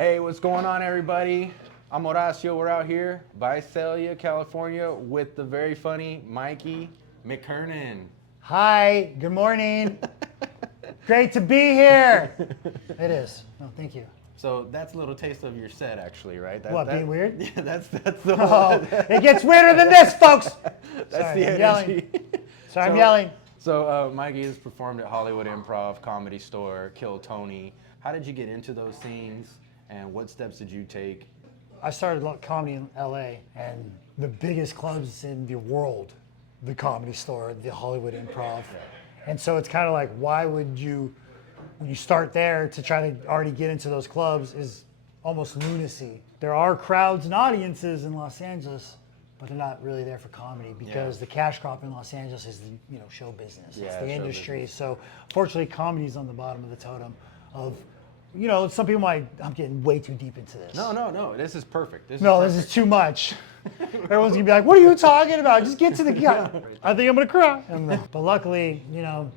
Hey, what's going on, everybody? I'm Horacio. We're out here, Visalia, California, with the very funny Mikey Mckernan. Hi, good morning. Great to be here. It is. No, thank you. So that's a little taste of your set, actually, right? Being weird? Yeah, that's the Oh, it gets weirder than this, folks. That's Sorry, the I'm energy. Sorry, I'm yelling. So Mikey has performed at Hollywood Improv, Comedy Store, Kill Tony. How did you get into those scenes, and what steps did you take? I started comedy in LA, and the biggest clubs in the world, the Comedy Store, the Hollywood Improv. And so it's kind of like, why would you, when you start there to try to already get into those clubs is almost lunacy. There are crowds and audiences in Los Angeles, but they're not really there for comedy because the cash crop in Los Angeles is the show business. It's the industry. Business. So fortunately, comedy's on the bottom of the totem of, some people might, I'm getting way too deep into this. No, this is perfect. This is too much. Everyone's gonna be like, what are you talking about? Just get to the guy. I think I'm gonna cry. But luckily,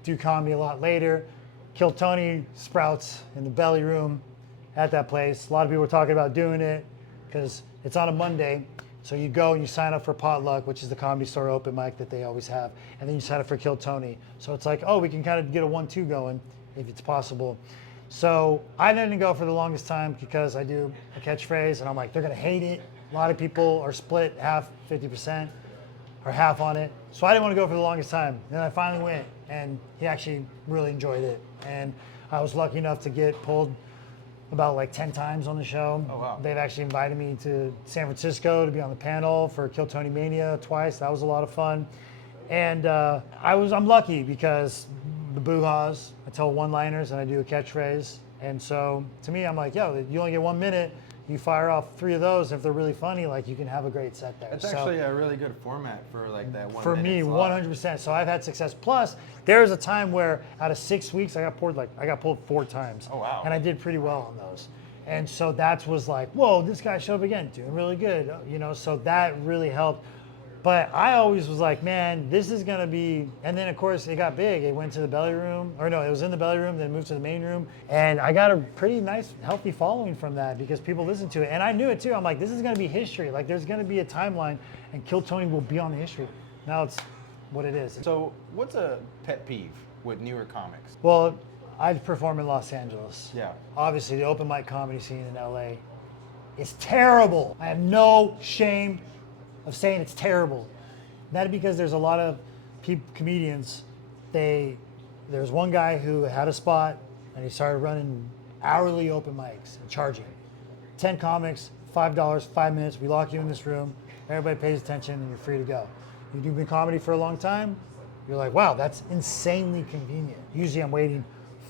do comedy a lot later. Kill Tony sprouts in the belly room at that place. A lot of people were talking about doing it because it's on a Monday. So you go and you sign up for Potluck, which is the Comedy Store open mic that they always have. And then you sign up for Kill Tony. So it's like, we can kind of get a 1-2 going if it's possible. So I didn't go for the longest time because I do a catchphrase and I'm like, they're gonna hate it. A lot of people are split half, 50%, or half on it. So I didn't want to go for the longest time. Then I finally went and he actually really enjoyed it. And I was lucky enough to get pulled about like 10 times on the show. Oh, wow. They've actually invited me to San Francisco to be on the panel for Kill Tony Mania twice. That was a lot of fun. And I'm lucky because the boo-haws, I tell one-liners and I do a catchphrase. And so to me, I'm like, you only get 1 minute. You fire off 3 of those. If they're really funny, like you can have a great set there. That's actually a really good format for like that 1 minute. For me, 100%. So I've had success. Plus, there was a time where out of 6 weeks, I got pulled 4 times. Oh, wow. And I did pretty well on those. And so that was like, whoa, this guy showed up again, doing really good. So that really helped. But I always was like, man, this is gonna be, and then of course it got big. It went to the belly room, it was in the belly room, then moved to the main room. And I got a pretty nice, healthy following from that because people listened to it. And I knew it too. I'm like, this is gonna be history. Like there's gonna be a timeline and Kill Tony will be on the history. Now it's what it is. So what's a pet peeve with newer comics? Well, I perform in Los Angeles. Yeah. Obviously the open mic comedy scene in LA is terrible. I have no shame of saying it's terrible. That because there's a lot of comedians, there's one guy who had a spot and he started running hourly open mics and charging. 10 comics, $5, 5 minutes, we lock you in this room, everybody pays attention and you're free to go. You've been comedy for a long time, you're like, wow, that's insanely convenient. Usually I'm waiting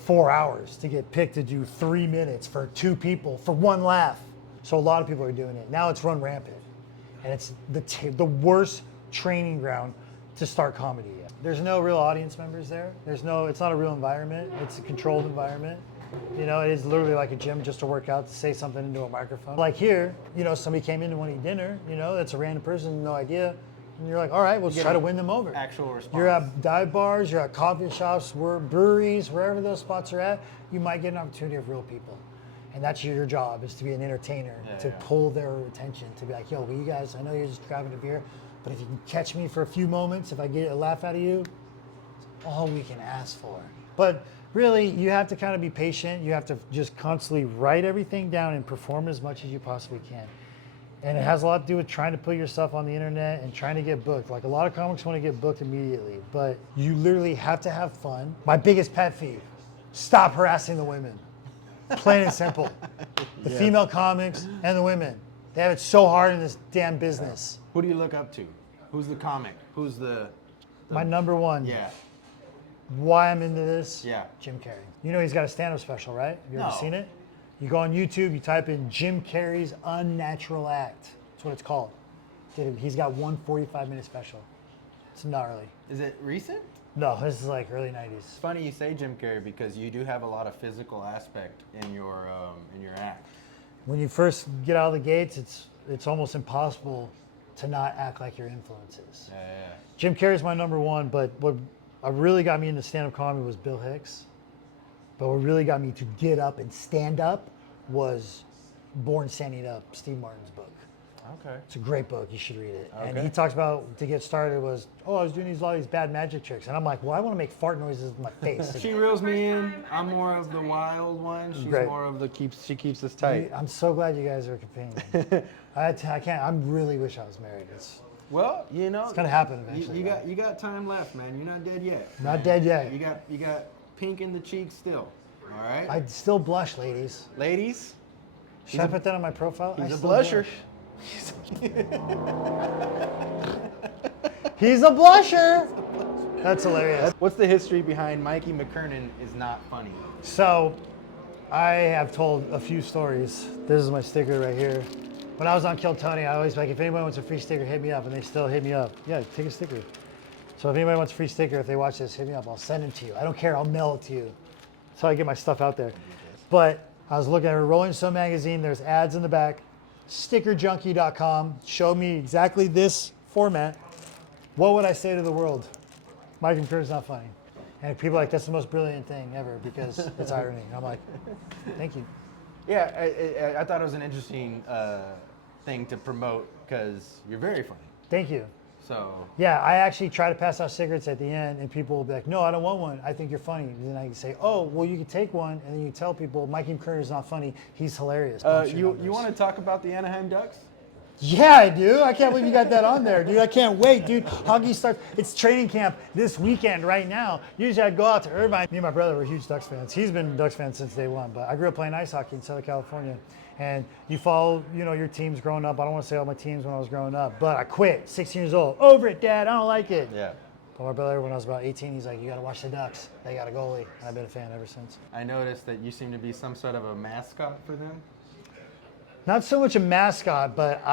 4 hours to get picked to do 3 minutes for 2 people for 1 laugh. So a lot of people are doing it. Now it's run rampant. And it's the worst training ground to start comedy. There's no real audience members there. It's not a real environment. It's a controlled environment. It is literally like a gym just to work out, to say something into a microphone. Like here, somebody came in to want to eat dinner, that's a random person, no idea. And you're like, all right, we'll try to win them over. Actual response. You're at dive bars, you're at coffee shops, breweries, wherever those spots are at, you might get an opportunity of real people. And that's your job, is to be an entertainer, pull their attention, to be like, yo, you guys, I know you're just grabbing a beer, but if you can catch me for a few moments, if I get a laugh out of you, it's all we can ask for. But really, you have to kind of be patient. You have to just constantly write everything down and perform as much as you possibly can. And it has a lot to do with trying to put yourself on the internet and trying to get booked. Like a lot of comics want to get booked immediately, but you literally have to have fun. My biggest pet peeve, stop harassing the women. Plain and simple. The female comics and the women. They have it so hard in this damn business. Who do you look up to? Who's the comic? Who's the My number one. Yeah. Why I'm into this? Yeah. Jim Carrey. He's got a stand-up special, right? Have you ever No. seen it? You go on YouTube, you type in Jim Carrey's Unnatural Act. That's what it's called. He's got one 45-minute special. It's gnarly. Is it recent? No, this is like early 90s. It's funny you say Jim Carrey because you do have a lot of physical aspect in your act. When you first get out of the gates, it's almost impossible to not act like your influences. Yeah. Jim Carrey's my number one, but what really got me into stand-up comedy was Bill Hicks. But what really got me to get up and stand up was Born Standing Up, Steve Martin's book. Okay. It's a great book. You should read it. And Okay. he talks about, to get started was, oh, I was doing a lot of these bad magic tricks. And I'm like, well, I want to make fart noises with my face. She reels me in. I'm more of the wild one. She's Great. more of the she keeps us tight. I'm so glad you guys are competing. I can't, I really wish I was married. It's Well, you know, going to happen eventually. you got time left, man. You're not dead yet. Not dead yet. You got pink in the cheeks still. All right. I still blush, ladies. Ladies, Should I put that on my profile? he's I a still blusher. He's a blusher. That's hilarious. What's the history behind Mikey Mckernan is not funny? So, I have told a few stories. This is my sticker right here. When I was on Kill Tony, I always like, if anybody wants a free sticker, hit me up, and they still hit me up. Yeah, take a sticker. So if anybody wants a free sticker, if they watch this, hit me up. I'll send it to you. I don't care. I'll mail it to you. That's how I get my stuff out there. But I was looking at a Rolling Stone magazine. There's ads in the back. Stickerjunkie.com showed me exactly this format. What would I say to the world? Mikey Mckernan's not funny. And people are like, that's the most brilliant thing ever because it's irony. And I'm like, thank you. Yeah, I thought it was an interesting thing to promote because you're very funny. Thank you. So Yeah, I actually try to pass out cigarettes at the end, and people will be like, no, I don't want one. I think you're funny. And then I can say, oh, well, you can take one, and then you tell people, Mikey Mckernan is not funny. He's hilarious. you want to talk about the Anaheim Ducks? Yeah, I do. I can't believe you got that on there, dude. I can't wait, dude. Hockey starts. It's training camp this weekend right now. Usually I'd go out to Irvine. Me and my brother were huge Ducks fans. He's been a Ducks fan since day one, but I grew up playing ice hockey in Southern California. And you follow, your teams growing up. I don't want to say all my teams when I was growing up, but I quit, 16 years old. Over it, Dad. I don't like it. Yeah. But my brother, when I was about 18, he's like, you got to watch the Ducks. They got a goalie. And I've been a fan ever since. I noticed that you seem to be some sort of a mascot for them. Not so much a mascot, but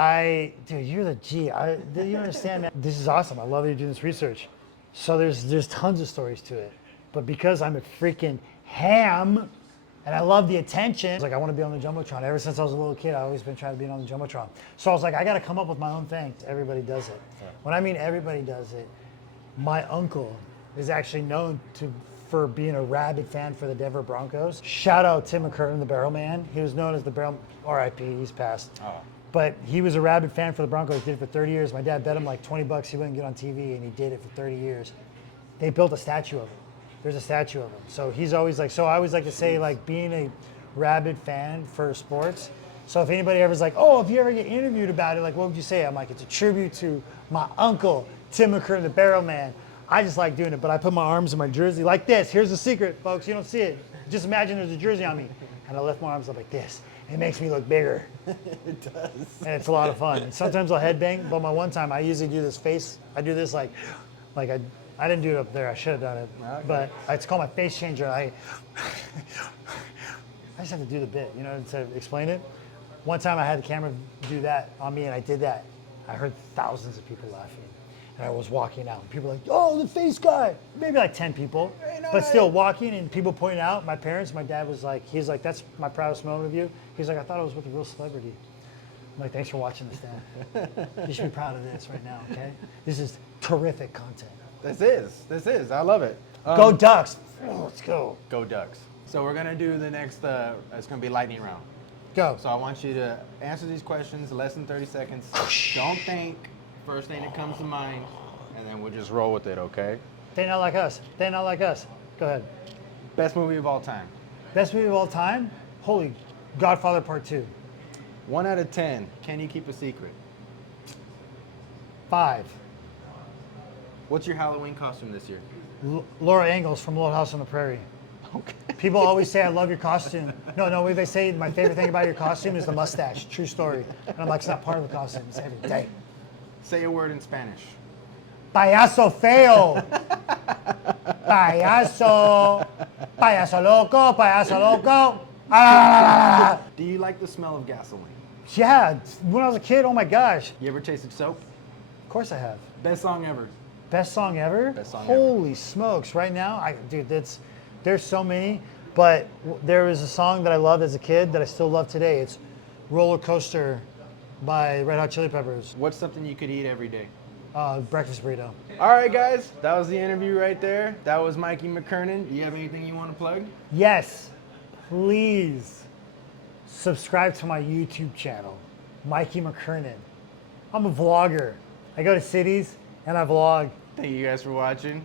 dude, you're the G. You understand, man? This is awesome. I love that you're doing this research. So there's tons of stories to it. But because I'm a freaking ham and I love the attention, it's like I want to be on the Jumbotron. Ever since I was a little kid, I've always been trying to be on the Jumbotron. So I was like, I got to come up with my own thing. Everybody does it. When I mean everybody does it, my uncle is actually known for being a rabid fan for the Denver Broncos. Shout out Tim McKernan, the Barrel Man. He was known as the Barrel, R.I.P., he's passed. Oh. But he was a rabid fan for the Broncos. He did it for 30 years. My dad bet him like $20 he wouldn't get on TV, and he did it for 30 years. They built a statue of him. There's a statue of him. So he's always like, so I always like to say, like, being a rabid fan for sports. So if anybody ever's like, oh, if you ever get interviewed about it, like, what would you say? I'm like, it's a tribute to my uncle, Tim McKernan, the Barrel Man. I just like doing it, but I put my arms in my jersey like this. Here's the secret, folks. You don't see it. Just imagine there's a jersey on me. And I lift my arms up like this. It makes me look bigger. It does. And it's a lot of fun. And sometimes I'll headbang, but my one time I usually do this face. I do this like I didn't do it up there. I should have done it. Okay. But it's called my face changer. I just have to do the bit, to explain it. One time I had the camera do that on me, and I did that. I heard thousands of people laughing. And I was walking out. And people were like, oh, the face guy. Maybe like 10 people. But still walking and people pointing out. My parents, my dad was like, he's like, that's my proudest moment of you. He's like, I thought I was with a real celebrity. I'm like, thanks for watching this, Dad. You should be proud of this right now, okay? This is terrific content. This is. I love it. Go Ducks. Oh, let's go. Go Ducks. So we're going to do the next, it's going to be lightning round. Go. So I want you to answer these questions less than 30 seconds. Don't think. First thing that comes to mind, and then we'll just roll with it, okay? They not like us. They not like us. Go ahead. Best movie of all time. Best movie of all time? Holy Godfather Part 2. 1 out of 10. Can you keep a secret? 5. What's your Halloween costume this year? Laura Ingalls from Little House on the Prairie. Okay. People always say, I love your costume. No, they say my favorite thing about your costume is the mustache. True story. And I'm like, it's not part of the costume. It's every day. Say a word in Spanish. Payaso feo. Payaso. Payaso loco. Payaso loco. Ah! Do you like the smell of gasoline? Yeah. When I was a kid, oh my gosh. You ever tasted soap? Of course I have. Best song ever. Best song ever? Best song Holy smokes. Right now, there's so many. But there was a song that I loved as a kid that I still love today. It's Roller Coaster by Red Hot Chili Peppers. What's something you could eat every day? Breakfast burrito. All right, guys. That was the interview right there. That was Mikey Mckernan. Do you have anything you want to plug? Yes. Please subscribe to my YouTube channel, Mikey Mckernan. I'm a vlogger. I go to cities and I vlog. Thank you guys for watching.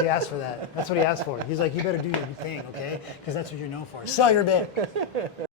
He asked for that. That's what he asked for. He's like, you better do your thing, okay? Because that's what you're known for. Sell your bit.